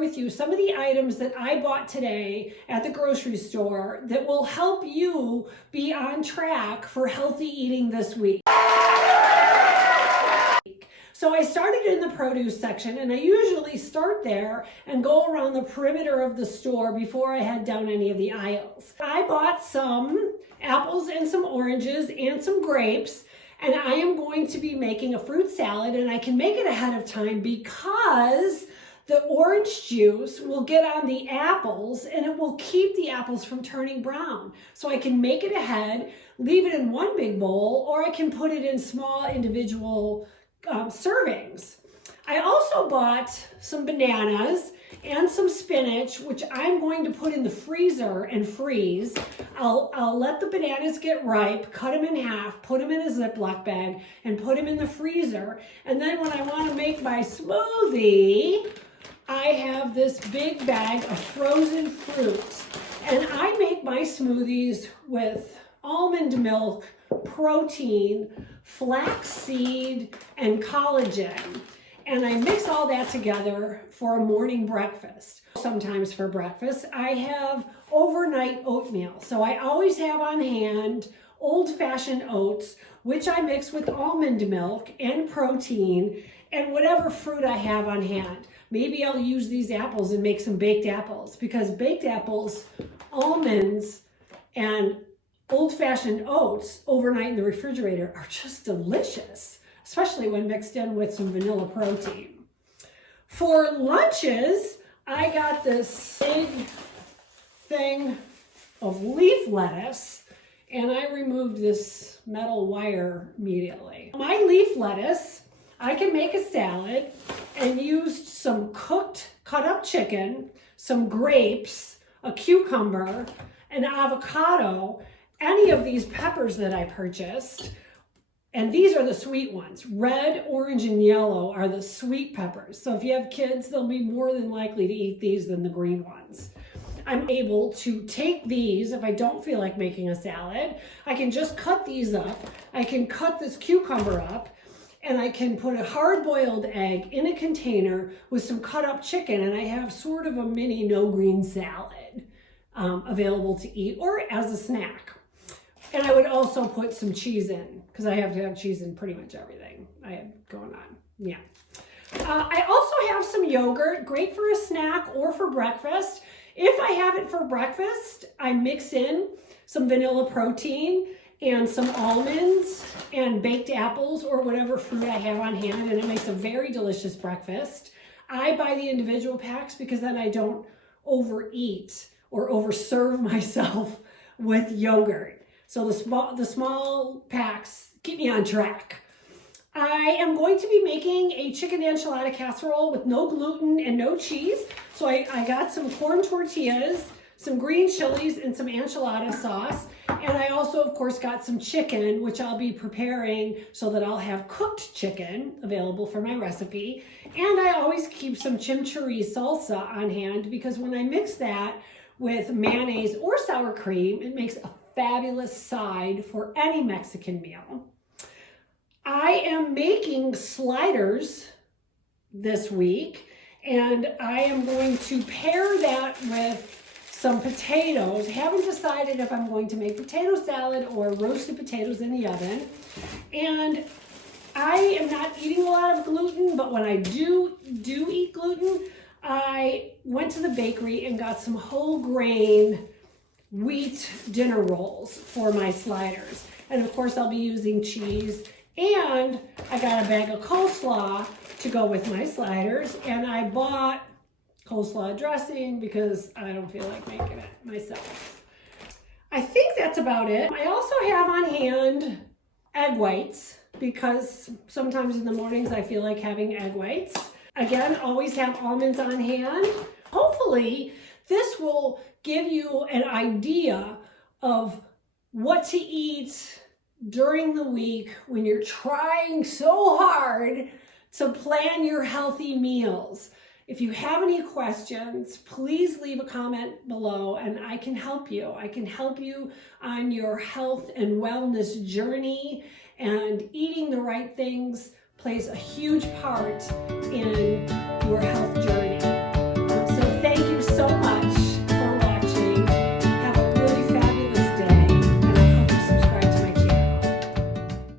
with you some of the items that I bought today at the grocery store that will help you be on track for healthy eating this week. So I started in the produce section, and I usually start there and go around the perimeter of the store before I head down any of the aisles. I bought some apples and some oranges and some grapes, and I am going to be making a fruit salad, and I can make it ahead of time because the orange juice will get on the apples and it will keep the apples from turning brown. So I can make it ahead, leave it in one big bowl, or I can put it in small individual servings. I also bought some bananas and some spinach, which I'm going to put in the freezer and freeze. I'll let the bananas get ripe, cut them in half, put them in a Ziploc bag, and put them in the freezer. And then when I want to make my smoothie, I have this big bag of frozen fruit. And I make my smoothies with almond milk, protein, flaxseed, and collagen. And I mix all that together for a morning breakfast. Sometimes for breakfast, I have overnight oatmeal. So I always have on hand old-fashioned oats, which I mix with almond milk and protein and whatever fruit I have on hand. Maybe I'll use these apples and make some baked apples, because baked apples, almonds, and old-fashioned oats overnight in the refrigerator are just delicious, especially when mixed in with some vanilla protein. For lunches, I got this big thing of leaf lettuce, and I removed this metal wire immediately. My leaf lettuce, I can make a salad and used some cut up chicken, some grapes, a cucumber, an avocado, any of these peppers that I purchased, and these are the sweet ones. Red, orange, and yellow are the sweet peppers. So if you have kids, they'll be more than likely to eat these than the green ones. I'm able to take these, if I don't feel like making a salad, I can just cut these up. I can cut this cucumber up, and I can put a hard-boiled egg in a container with some cut up chicken, and I have sort of a mini no-green salad available to eat, or as a snack. And I would also put some cheese in, because I have to have cheese in pretty much everything I have going on. Yeah. I also have some yogurt, great for a snack or for breakfast. If I have it for breakfast, I mix in some vanilla protein and some almonds and baked apples or whatever fruit I have on hand, and it makes a very delicious breakfast. I buy the individual packs because then I don't overeat or overserve myself with yogurt. So the small packs keep me on track. I am going to be making a chicken enchilada casserole with no gluten and no cheese. So I got some corn tortillas, some green chilies, and some enchilada sauce. And I also, of course, got some chicken, which I'll be preparing so that I'll have cooked chicken available for my recipe. And I always keep some chimichurri salsa on hand, because when I mix that with mayonnaise or sour cream, it makes a fabulous side for any Mexican meal. I am making sliders this week, and I am going to pair that with some potatoes. Haven't decided if I'm going to make potato salad or roasted potatoes in the oven. And I am not eating a lot of gluten, but when I do eat gluten, I went to the bakery and got some whole grain wheat dinner rolls for my sliders. And of course I'll be using cheese, and I got a bag of coleslaw to go with my sliders, and I bought coleslaw dressing because I don't feel like making it myself. I think that's about it. I also have on hand egg whites, because sometimes in the mornings I feel like having egg whites. Again, always have almonds on hand. Hopefully this will give you an idea of what to eat during the week when you're trying so hard to plan your healthy meals. If you have any questions, please leave a comment below and I can help you. I can help you on your health and wellness journey, and eating the right things plays a huge part in your health journey.